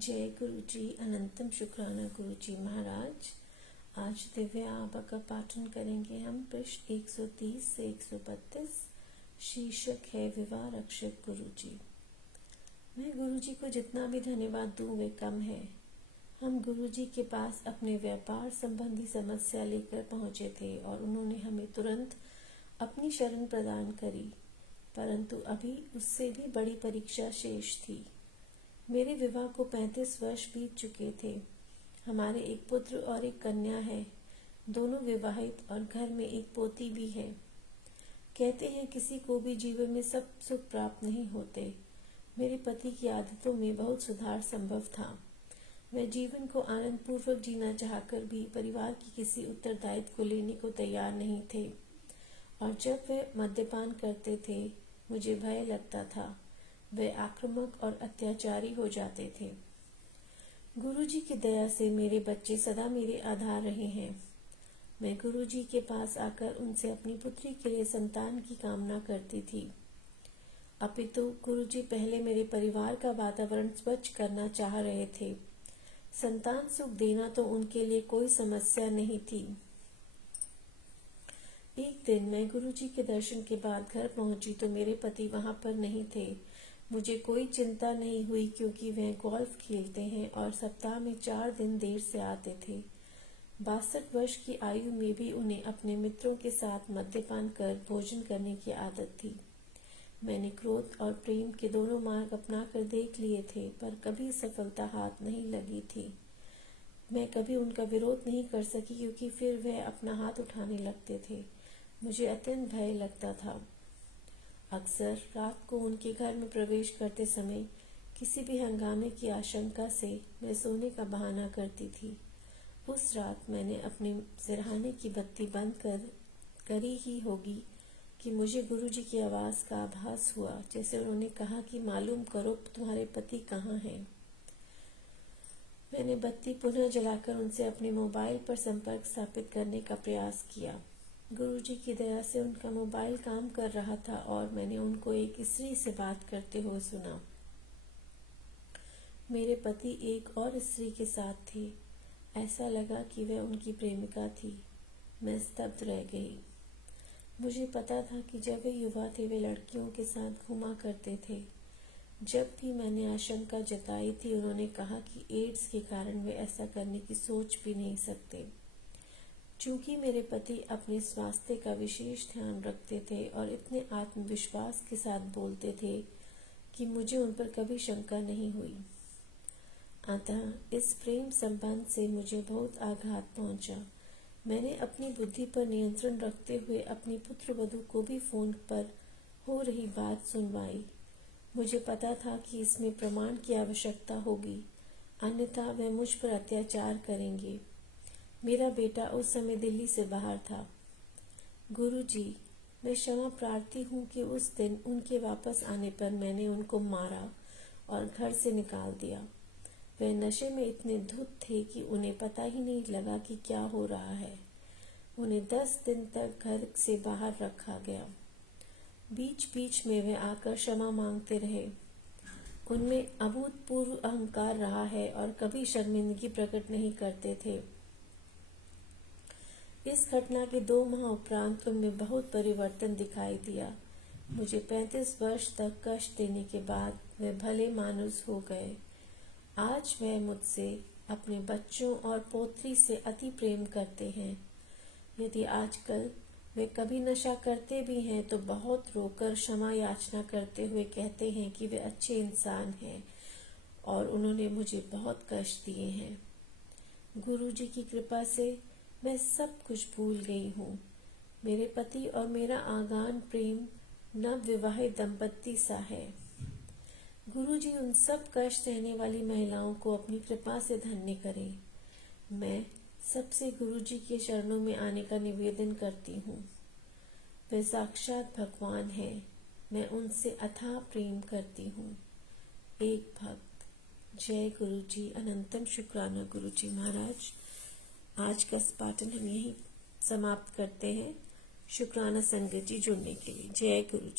जय गुरु जी। अनंतम शुक्राना गुरु जी महाराज। आज दिव्य आभा का पाठन करेंगे हम। पृष्ठ 130 से 132। शीर्षक है विवाह रक्षक गुरु जी। मैं गुरु जी को जितना भी धन्यवाद दूं वे कम है। हम गुरु जी के पास अपने व्यापार संबंधी समस्या लेकर पहुंचे थे और उन्होंने हमें तुरंत अपनी शरण प्रदान करी, परंतु अभी उससे भी बड़ी परीक्षा शेष थी। मेरे विवाह को 35 वर्ष बीत चुके थे। हमारे एक पुत्र और एक कन्या है, दोनों विवाहित, और घर में एक पोती भी है। कहते हैं किसी को भी जीवन में सब सुख प्राप्त नहीं होते। मेरे पति की आदतों में बहुत सुधार संभव था। वह जीवन को आनंद पूर्वक जीना चाहकर भी परिवार की किसी उत्तरदायित्व को लेने को तैयार नहीं थे, और जब वे मद्यपान करते थे मुझे भय लगता था। वे आक्रामक और अत्याचारी हो जाते थे। गुरु जी की दया से मेरे बच्चे सदा मेरे आधार रहे हैं। मैं गुरु जी के पास आकर उनसे अपनी पुत्री के लिए संतान की कामना करती थी, अपितु गुरु जी पहले मेरे परिवार का वातावरण स्वच्छ करना चाह रहे थे। संतान सुख देना तो उनके लिए कोई समस्या नहीं थी। एक दिन मैं गुरु जी के दर्शन के बाद घर पहुंची तो मेरे पति वहां पर नहीं थे। मुझे कोई चिंता नहीं हुई क्योंकि वह गोल्फ खेलते हैं और सप्ताह में 4 दिन देर से आते थे। 62 वर्ष की आयु में भी उन्हें अपने मित्रों के साथ मद्यपान कर भोजन करने की आदत थी। मैंने क्रोध और प्रेम के दोनों मार्ग अपनाकर देख लिए थे, पर कभी सफलता हाथ नहीं लगी थी। मैं कभी उनका विरोध नहीं कर सकी क्योंकि फिर वह अपना हाथ उठाने लगते थे। मुझे अत्यंत भय लगता था। अक्सर रात को उनके घर में प्रवेश करते समय किसी भी हंगामे की आशंका से मैं सोने का बहाना करती थी। उस रात मैंने अपने सिरहाने की बत्ती बंद करी ही होगी कि मुझे गुरुजी की आवाज का आभास हुआ, जैसे उन्होंने कहा कि मालूम करो तुम्हारे पति कहाँ हैं। मैंने बत्ती पुनः जलाकर उनसे अपने मोबाइल पर संपर्क स्थापित करने का प्रयास किया। गुरुजी की दया से उनका मोबाइल काम कर रहा था और मैंने उनको एक स्त्री से बात करते हुए सुना। मेरे पति एक और स्त्री के साथ थे। ऐसा लगा कि वह उनकी प्रेमिका थी। मैं स्तब्ध रह गई। मुझे पता था कि जब वे युवा थे वे लड़कियों के साथ घूमा करते थे। जब भी मैंने आशंका जताई थी उन्होंने कहा कि एड्स के कारण वे ऐसा करने की सोच भी नहीं सकते। चूंकि मेरे पति अपने स्वास्थ्य का विशेष ध्यान रखते थे और इतने आत्मविश्वास के साथ बोलते थे कि मुझे उन पर कभी शंका नहीं हुई। अतः इस प्रेम संबंध से मुझे बहुत आघात पहुंचा। मैंने अपनी बुद्धि पर नियंत्रण रखते हुए अपनी पुत्र वधू को भी फोन पर हो रही बात सुनवाई। मुझे पता था कि इसमें प्रमाण की आवश्यकता होगी, अन्यथा वे मुझ पर अत्याचार करेंगे। मेरा बेटा उस समय दिल्ली से बाहर था। गुरु जी, मैं क्षमा प्रार्थी हूँ कि उस दिन उनके वापस आने पर मैंने उनको मारा और घर से निकाल दिया। वे नशे में इतने धुत थे कि उन्हें पता ही नहीं लगा कि क्या हो रहा है। उन्हें 10 दिन तक घर से बाहर रखा गया। बीच बीच में वे आकर क्षमा मांगते रहे। उनमें अभूतपूर्व अहंकार रहा है और कभी शर्मिंदगी प्रकट नहीं करते थे। इस घटना के 2 माह उपरांत उनमें बहुत परिवर्तन दिखाई दिया। मुझे 35 वर्ष तक कष्ट देने के बाद वे भले मानुस हो गए। आज वह मुझसे, अपने बच्चों और पोत्री से अति प्रेम करते हैं। यदि आजकल वे कभी नशा करते भी हैं तो बहुत रोकर क्षमा याचना करते हुए कहते हैं कि वे अच्छे इंसान हैं और उन्होंने मुझे बहुत कष्ट दिए हैं। गुरु जी की कृपा से मैं सब कुछ भूल गई हूँ। मेरे पति और मेरा आगान प्रेम नव विवाहित दंपत्ति सा है। गुरु जी उन सब कष्ट सहने वाली महिलाओं को अपनी कृपा से धन्य करें। मैं सबसे गुरु जी के चरणों में आने का निवेदन करती हूँ। वे साक्षात भगवान हैं। मैं उनसे अथाह प्रेम करती हूँ। एक भक्त। जय गुरु जी। अनंतम शुक्राना गुरु जी महाराज। आज का पाठन हम यहीं समाप्त करते हैं। शुक्राना संगत जी जुड़ने के लिए। जय गुरु जी।